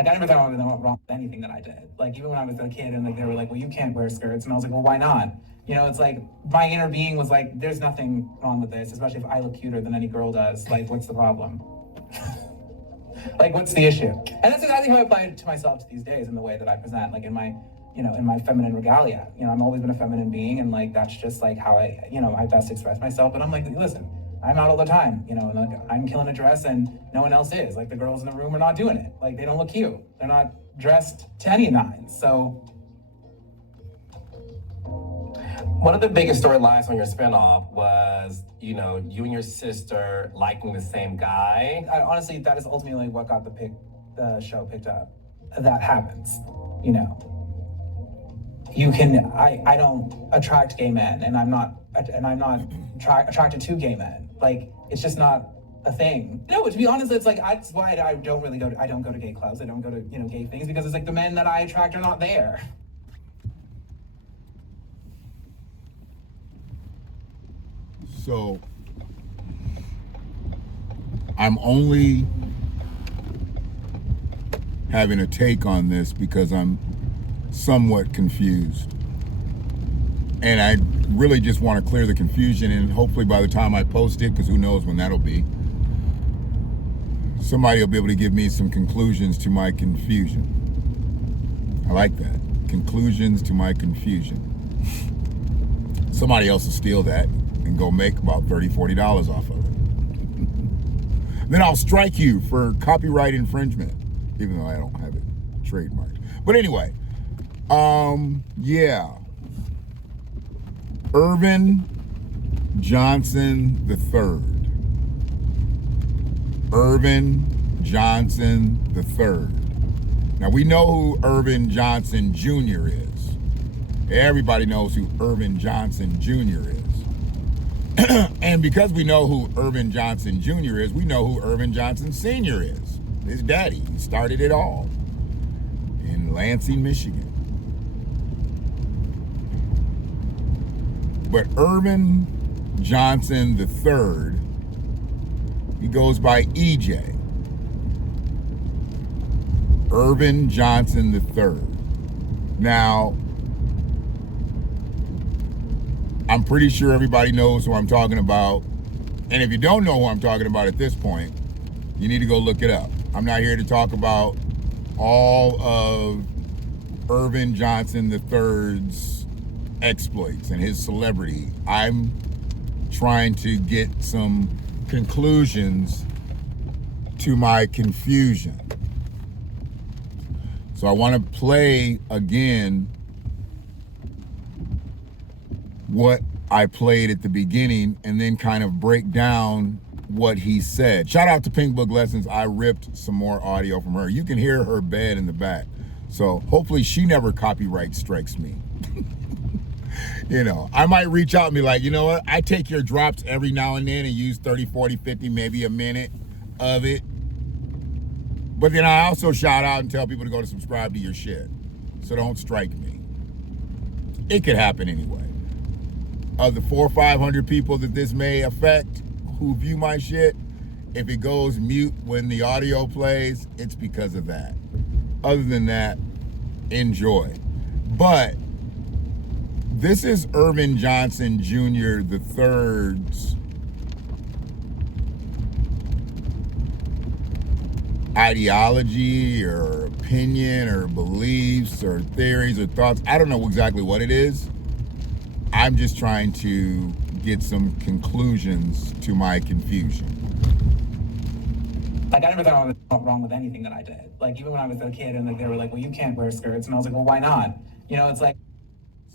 Like, I never thought I was wrong with anything that I did. Like, even when I was a kid and, like, they were like, well, you can't wear skirts. And I was like, well, why not? You know, it's like my inner being was like, there's nothing wrong with this, especially if I look cuter than any girl does. Like, what's the problem? Like, what's the issue? And that's exactly how I apply it to myself these days in the way that I present, like in my, you know, in my feminine regalia. You know, I've always been a feminine being, and like that's just like how I, you know, I best express myself. But I'm like, listen, I'm out all the time, you know, and like I'm killing a dress and no one else is. Like the girls in the room are not doing it. Like they don't look cute. They're not dressed to any nines. So one of the biggest storylines on your spinoff was, you know, you and your sister liking the same guy. Honestly, that is ultimately what got the show picked up. That happens, you know. You can, I don't attract gay men, and I'm not attracted to gay men. Like, it's just not a thing. No, to be honest, it's like, that's why I don't go to gay clubs. I don't go to, you know, gay things, because it's like the men that I attract are not there. So I'm only having a take on this because I'm somewhat confused. And I really just want to clear the confusion, and hopefully by the time I post it, because who knows when that'll be, somebody will be able to give me some conclusions to my confusion. I like that. Conclusions to my confusion. Somebody else will steal that and go make about $30, $40 off of it. Then I'll strike you for copyright infringement, even though I don't have it trademarked. But anyway, yeah. Earvin Johnson III. Earvin Johnson III. Now we know who Earvin Johnson Jr. is. Everybody knows who Earvin Johnson Jr. is. And because we know who Earvin Johnson Jr. is, we know who Earvin Johnson Sr. is. His daddy. He started it all in Lansing, Michigan. But Earvin Johnson III, he goes by EJ. Earvin Johnson III. Now, I'm pretty sure everybody knows who I'm talking about. And if you don't know who I'm talking about at this point, you need to go look it up. I'm not here to talk about all of Earvin Johnson III's exploits and his celebrity. I'm trying to get some conclusions to my confusion. So I want to play again what I played at the beginning and then kind of break down what he said. Shout out to Pink Book Lessons. I ripped some more audio from her. You can hear her bed in the back. So hopefully she never copyright strikes me. You know, I might reach out and be like, you know what? I take your drops every now and then and use 30, 40, 50, maybe a minute of it. But then I also shout out and tell people to go to subscribe to your shit. So don't strike me. It could happen anyway. Of the 400 or 500 people that this may affect who view my shit, if it goes mute when the audio plays, it's because of that. Other than that, enjoy. But this is Earvin Johnson Jr. III's ideology or opinion or beliefs or theories or thoughts. I don't know exactly what it is. I'm just trying to get some conclusions to my confusion. Like, I never thought I was wrong with anything that I did. Like, even when I was a kid and like they were like, well, you can't wear skirts. And I was like, well, why not? You know, it's like...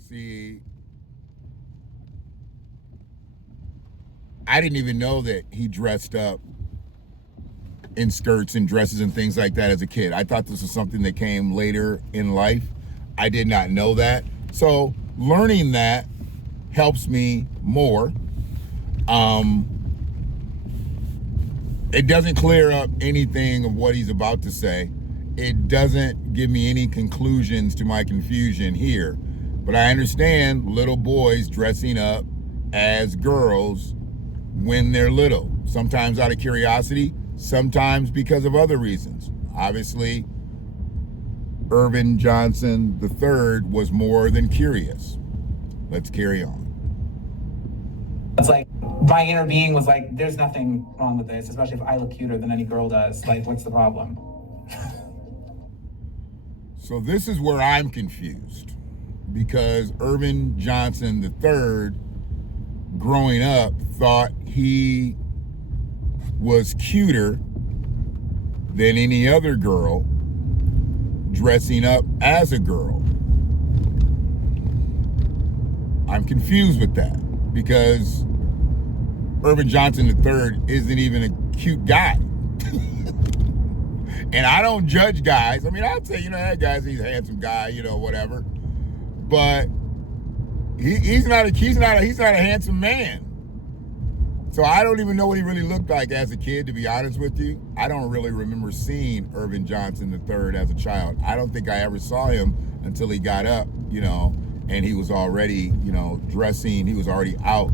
See, I didn't even know that he dressed up in skirts and dresses and things like that as a kid. I thought this was something that came later in life. I did not know that. So learning that helps me more. It doesn't clear up anything of what he's about to say. It doesn't give me any conclusions to my confusion here. But I understand little boys dressing up as girls when they're little. Sometimes out of curiosity, sometimes because of other reasons. Obviously, Earvin Johnson III was more than curious. Let's carry on. It's like my inner being was like, there's nothing wrong with this, especially if I look cuter than any girl does. Like, what's the problem? So this is where I'm confused, because Earvin Johnson III, growing up, thought he was cuter than any other girl dressing up as a girl. I'm confused with that, because Earvin Johnson III isn't even a cute guy. And I don't judge guys. I mean, I'd say, that guy's he's a handsome guy, whatever. But he's not a handsome man. So I don't even know what he really looked like as a kid, to be honest with you. I don't really remember seeing Earvin Johnson III as a child. I don't think I ever saw him until he got up, and he was already, dressing. He was already out.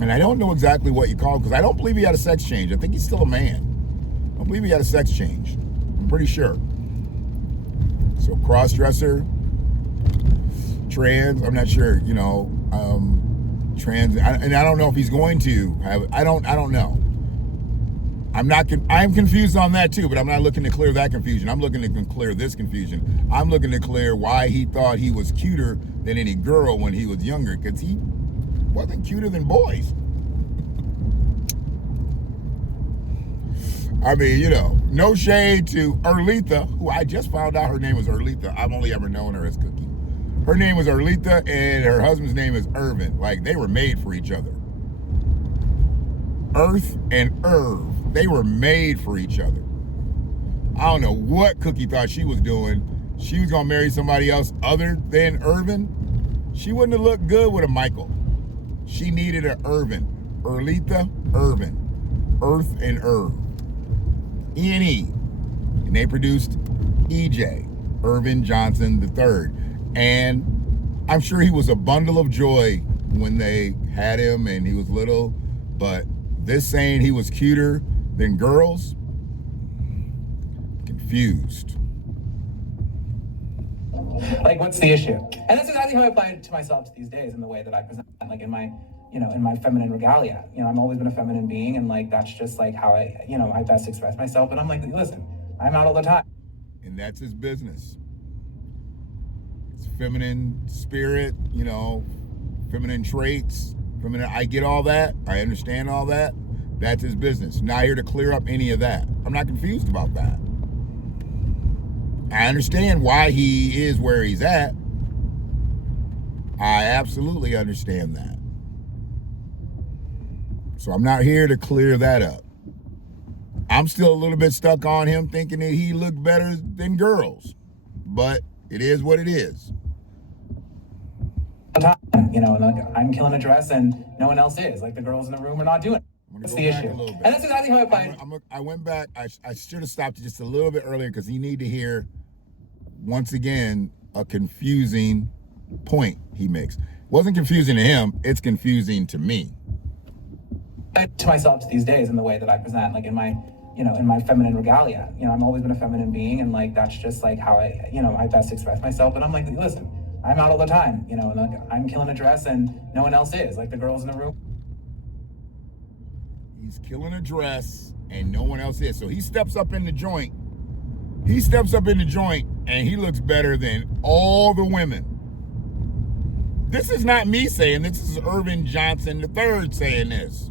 And I don't know exactly what you call him, because I don't believe he had a sex change. I think he's still a man. I don't believe he had a sex change. I'm pretty sure. So cross-dresser, trans, I'm not sure, trans, and I don't know if he's going to have, I don't know. I'm confused on that too, but I'm not looking to clear that confusion. I'm looking to clear this confusion. I'm looking to clear why he thought he was cuter than any girl when he was younger, because he wasn't cuter than boys. I mean, no shade to Erletha, who I just found out her name was Erletha. I've only ever known her as Cookie. Her name was Erletha, and her husband's name is Earvin. Like, they were made for each other. Earth and Irv, they were made for each other. I don't know what Cookie thought she was doing. She was gonna marry somebody else other than Earvin. She wouldn't have looked good with a Michael. She needed an Earvin. Erletha, Earvin. Earth and Irv. E&E. And they produced EJ, Earvin Johnson III. And I'm sure he was a bundle of joy when they had him and he was little. But this saying he was cuter than girls, confused. Like, what's the issue? And that's exactly how I apply it to myself these days in the way that I present, like in my, in my feminine regalia. I've always been a feminine being, and like that's just like how I, I best express myself. And I'm like, listen, I'm out all the time. And that's his business. It's feminine spirit, feminine traits, feminine. I get all that. I understand all that. That's his business. Not here to clear up any of that. I'm not confused about that. I understand why he is where he's at. I absolutely understand that. So I'm not here to clear that up. I'm still a little bit stuck on him thinking that he looked better than girls. But it is what it is. Like I'm killing a dress and no one else is. Like the girls in the room are not doing it. That's the issue. And that's exactly how I apply it. I went back. I should have stopped just a little bit earlier, because you need to hear, once again, a confusing point he makes. It wasn't confusing to him. It's confusing to me. To myself these days in the way that I present, like in my, in my feminine regalia. I've always been a feminine being, and like that's just like how I, I best express myself. And I'm like, listen, I'm out all the time, and like I'm killing a dress and no one else is. Like the girls in the room. He's killing a dress and no one else is. So he steps up in the joint. He steps up in the joint and he looks better than all the women. This is not me saying this. This is Earvin Johnson III saying this.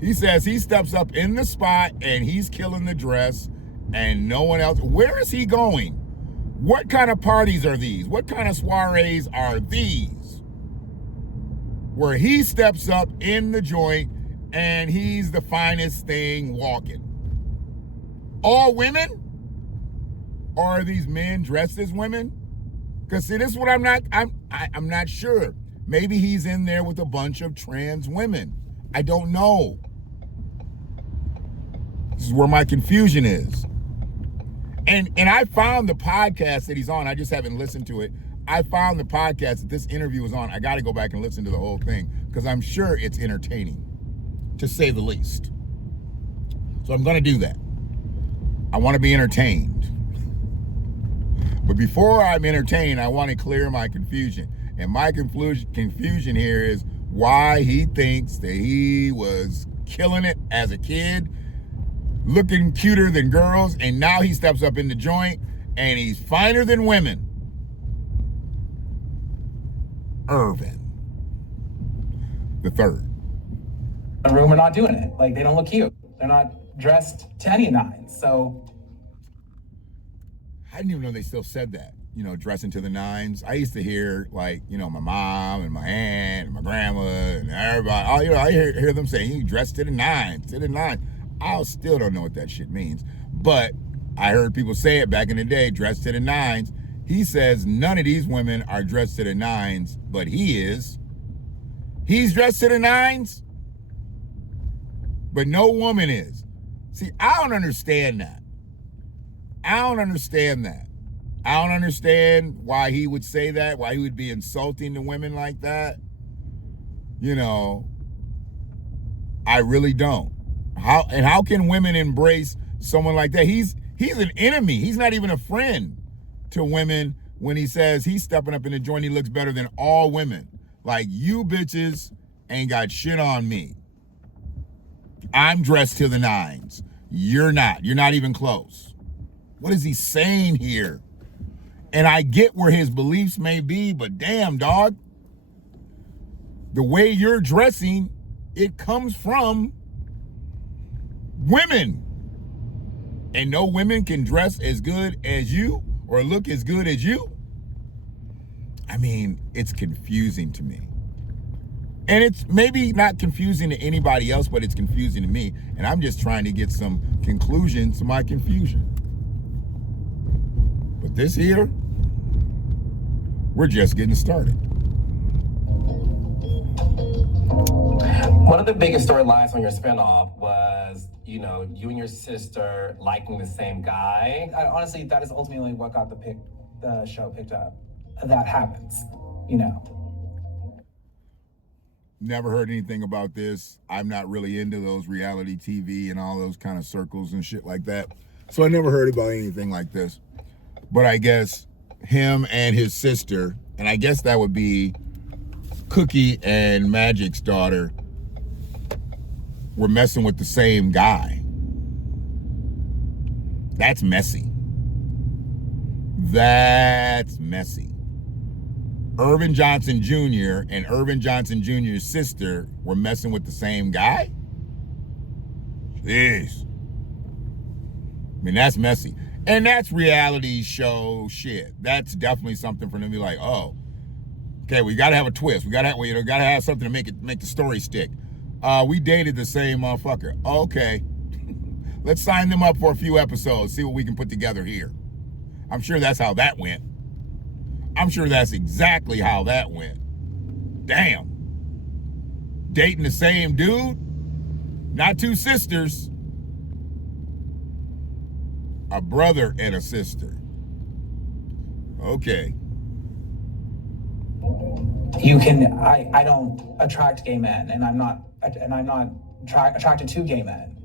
He says he steps up in the spot and he's killing the dress and no one else. Where is he going? What kind of parties are these? What kind of soirees are these? Where he steps up in the joint and he's the finest thing walking. All women? Or are these men dressed as women? Because see, this is what I'm not sure. Maybe he's in there with a bunch of trans women. I don't know. This is where my confusion is. And I found the podcast that he's on. I just haven't listened to it. I found the podcast that this interview was on. I got to go back and listen to the whole thing, because I'm sure it's entertaining, to say the least. So I'm going to do that. I want to be entertained. But before I'm entertained, I want to clear my confusion. And my confusion here is why he thinks that he was killing it as a kid, looking cuter than girls, and now he steps up in the joint and he's finer than women. Earvin the third. In a room are not doing it. Like, they don't look cute. They're not dressed to any nines. So I didn't even know they still said that, you know, dressing to the nines. I used to hear, like, you know, my mom and my aunt and my grandma and everybody, oh, you know, I hear them saying, you dress to the nines, to the nines. I still don't know what that shit means. But I heard people say it back in the day, dress to the nines. He says none of these women are dressed to the nines, but he is. He's dressed to the nines, but no woman is. See, I don't understand that. I don't understand that. I don't understand why he would say that, why he would be insulting to women like that. You know, I really don't. How can women embrace someone like that? He's an enemy. He's not even a friend to women when he says he's stepping up in the joint, he looks better than all women. Like, you bitches ain't got shit on me. I'm dressed to the nines. You're not. You're not even close. What is he saying here? And I get where his beliefs may be, but damn, dog. The way you're dressing, it comes from women. And no women can dress as good as you or look as good as you. I mean, it's confusing to me. And it's maybe not confusing to anybody else, but it's confusing to me. And I'm just trying to get some conclusion to my confusion. But this here, we're just getting started. One of the biggest storylines on your spinoff was, you know, you and your sister liking the same guy. honestly, that is ultimately what got the show picked up. That happens, you know. Never heard anything about this. I'm not really into those reality TV and all those kind of circles and shit like that. So I never heard about anything like this. But I guess him and his sister, and I guess that would be Cookie and Magic's daughter, were messing with the same guy. That's messy. That's messy. Earvin Johnson Jr. and Earvin Johnson Jr.'s sister were messing with the same guy? Jeez. I mean, that's messy. And that's reality show shit. That's definitely something for them to be like, oh, okay, we gotta have a twist. We gotta have something to make the story stick. We dated the same motherfucker. Okay. Let's sign them up for a few episodes, see what we can put together here. I'm sure that's how that went. I'm sure that's exactly how that went. Damn. Dating the same dude? Not two sisters. A brother and a sister. Okay. I don't attract gay men, and I'm not attracted to gay men.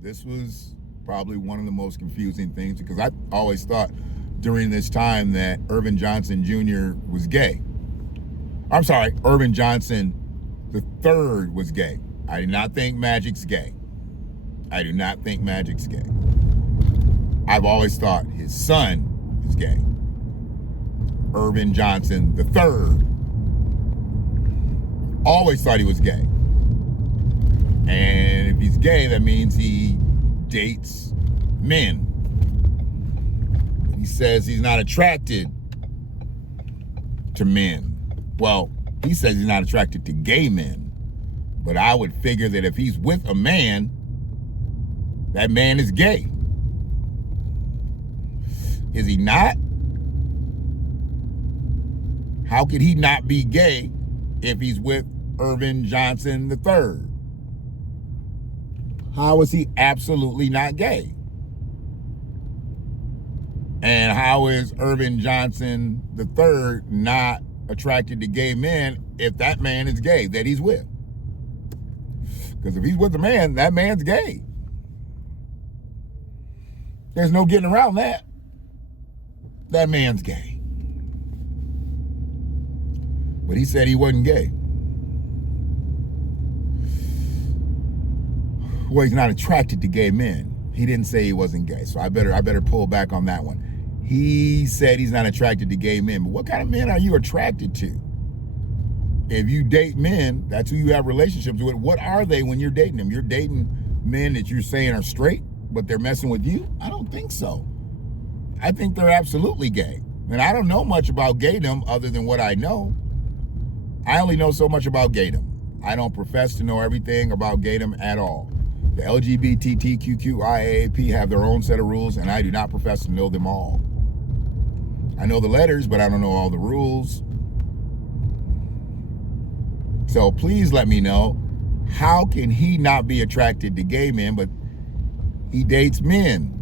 This was probably one of the most confusing things because I always thought during this time that Earvin Johnson Jr. was gay. I'm sorry, Earvin Johnson III was gay. I do not think Magic's gay. I do not think Magic's gay. I've always thought his son is gay. Earvin Johnson III. Always thought he was gay. And if he's gay, that means he dates men. He says he's not attracted to men. Well, he says he's not attracted to gay men. But I would figure that if he's with a man, that man is gay. Is he not? How could he not be gay if he's with Earvin Johnson III? How is he absolutely not gay? And how is Earvin Johnson III not attracted to gay men if that man is gay that he's with? Because if he's with a man, that man's gay. There's no getting around that. That man's gay. But he said he wasn't gay. Well, he's not attracted to gay men. He didn't say he wasn't gay, so I better pull back on that one. He said he's not attracted to gay men, but what kind of men are you attracted to? If you date men, that's who you have relationships with. What are they when you're dating them? You're dating men that you're saying are straight, but they're messing with you? I don't think so. I think they're absolutely gay. And I don't know much about gaydom other than what I know. I only know so much about gaydom. I don't profess to know everything about gaydom at all. The LGBTQIAP have their own set of rules, and I do not profess to know them all. I know the letters, but I don't know all the rules. So please let me know, how can he not be attracted to gay men, but he dates men?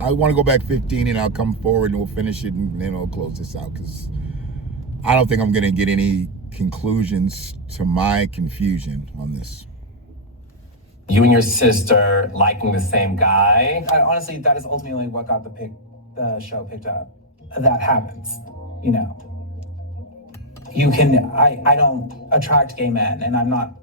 I want to go back 15 and I'll come forward and we'll finish it and then we'll close this out, because I don't think I'm going to get any conclusions to my confusion on this. You and your sister liking the same guy? Honestly, that is ultimately what got the show picked up. That happens, you know. I don't attract gay men, and I'm not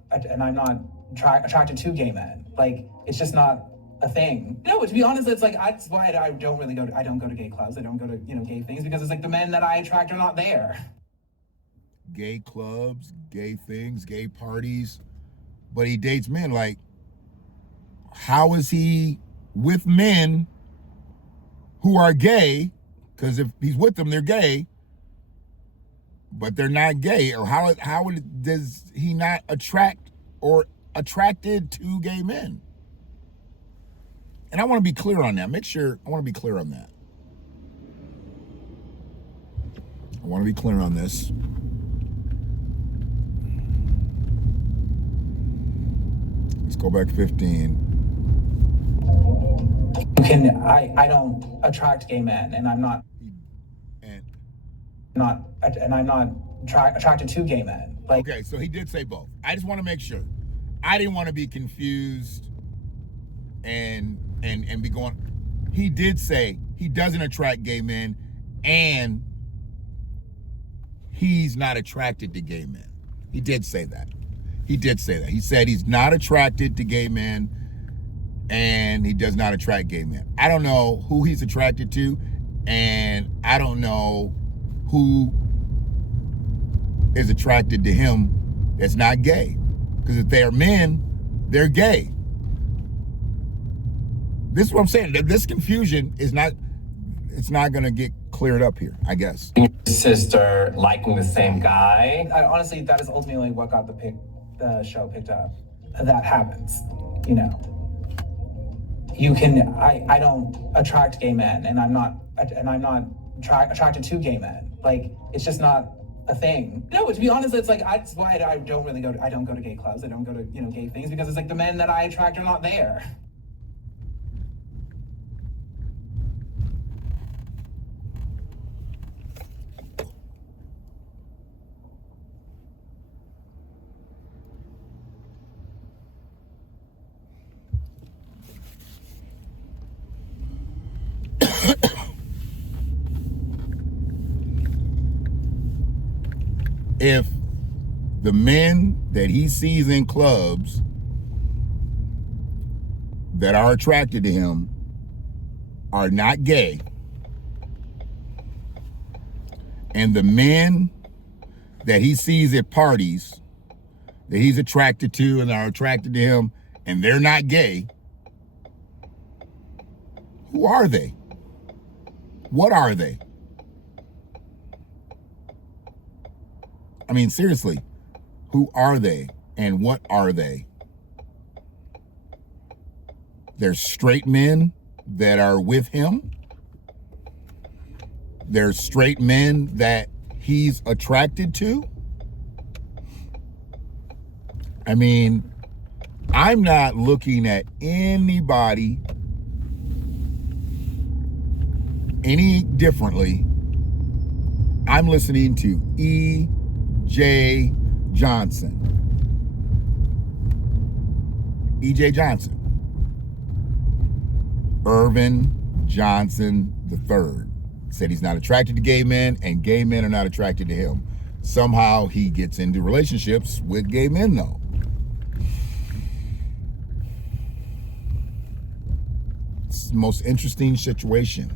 attracted to gay men. Like, it's just not a thing. No, but to be honest, it's like, that's why I don't go to gay clubs. I don't go to, gay things, because it's like the men that I attract are not there. Gay clubs, gay things, gay parties, but he dates men. Like, how is he with men who are gay? Because if he's with them, they're gay, but they're not gay. Or does he not attract or attracted to gay men? And I want to be clear on that. I want to be clear on that. I want to be clear on this. Let's go back 15. I don't attract gay men, and I'm not attracted to gay men. Like, okay, so he did say both. I just want to make sure. I didn't want to be confused and be going. He did say he doesn't attract gay men, and he's not attracted to gay men. He did say that. He said he's not attracted to gay men, and he does not attract gay men. I don't know who he's attracted to, and I don't know who is attracted to him that's not gay. Because if they're men, they're gay. This is what I'm saying. This confusion is not going to get cleared up here, I guess. Your sister liking the same guy? Honestly, that is ultimately what got the show picked up. That happens, you know. I don't attract gay men, and I'm not attracted to gay men. Like, it's just not a thing. No, to be honest, it's like, that's why I don't go to gay clubs. I don't go to, gay things, because it's like the men that I attract are not there. If the men that he sees in clubs that are attracted to him are not gay, and the men that he sees at parties that he's attracted to and are attracted to him and they're not gay, who are they? What are they? I mean, seriously, who are they and what are they? There's straight men that are with him. There's straight men that he's attracted to. I mean, I'm not looking at anybody any differently. I'm listening to E.J. Johnson. EJ Johnson. Earvin Johnson III said he's not attracted to gay men and gay men are not attracted to him. Somehow he gets into relationships with gay men though. It's the most interesting situation.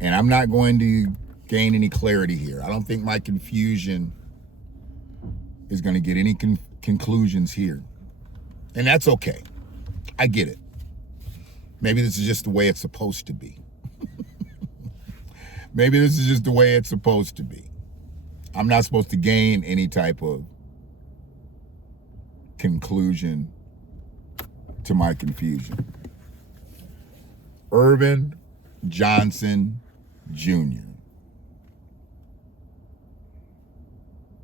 And I'm not going to gain any clarity here. I don't think my confusion is going to get any conclusions here. And that's okay. I get it. Maybe this is just the way it's supposed to be. Maybe this is just the way it's supposed to be. I'm not supposed to gain any type of conclusion to my confusion. Earvin Johnson Jr.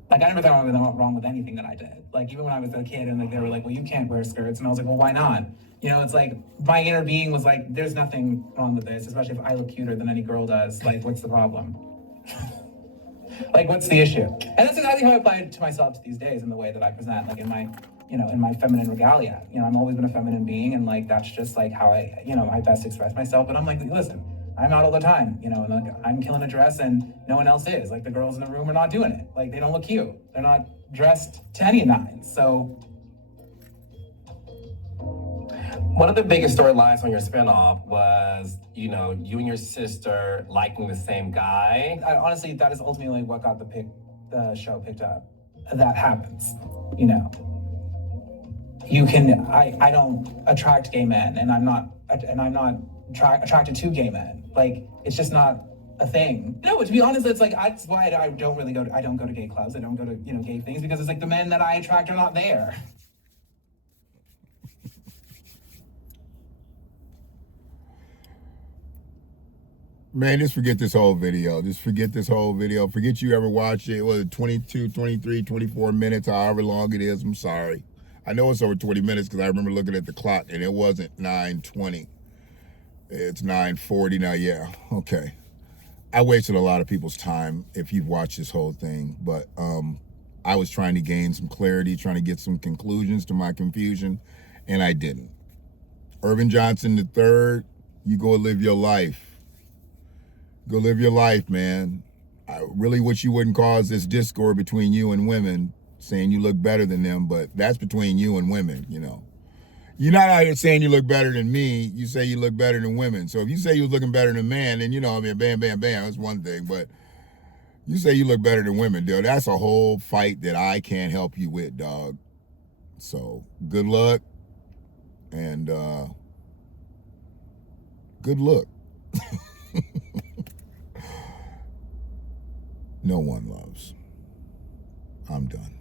Like, I never thought I was wrong with anything that I did. Like, even when I was a kid and like they were like, well, you can't wear skirts. And I was like, well, why not? You know, it's like my inner being was like, there's nothing wrong with this, especially if I look cuter than any girl does. Like, what's the problem? Like, what's the issue? And that's exactly how I apply it to myself these days in the way that I present, like in my, you know, in my feminine regalia. You know, I've always been a feminine being, and like that's just like how I, you know, I best express myself. But I'm like, listen, I'm out all the time, you know, and like, I'm killing a dress and no one else is. Like, the girls in the room are not doing it. Like, they don't look cute. They're not dressed to any nines. So One of the biggest storylines on your spinoff was, you know, you and your sister liking the same guy. honestly, that is ultimately what got the show picked up. That happens, you know. You can, I don't attract gay men, and I'm not attracted to gay men. Like, it's just not a thing. No, to be honest, it's like, that's why I don't go to gay clubs. I don't go to, you know, gay things, because it's like the men that I attract are not there. Man, just forget this whole video. Just forget this whole video. Forget you ever watched it. It was 22, 23, 24 minutes, however long it is. I'm sorry. I know it's over 20 minutes because I remember looking at the clock and it wasn't 9:20. It's 9:40 now. Yeah, okay. I wasted a lot of people's time if you've watched this whole thing, but I was trying to gain some clarity, trying to get some conclusions to my confusion, and I didn't. Earvin Johnson III, you go live your life. Go live your life, man. I really wish you wouldn't cause this discord between you and women, saying you look better than them, but that's between you and women, you know. You're not out here saying you look better than me. You say you look better than women. So if you say you was looking better than a man, then, you know, I mean, bam, bam, bam, that's one thing. But you say you look better than women, dude. That's a whole fight that I can't help you with, dog. So good luck and good look. No one loves. I'm done.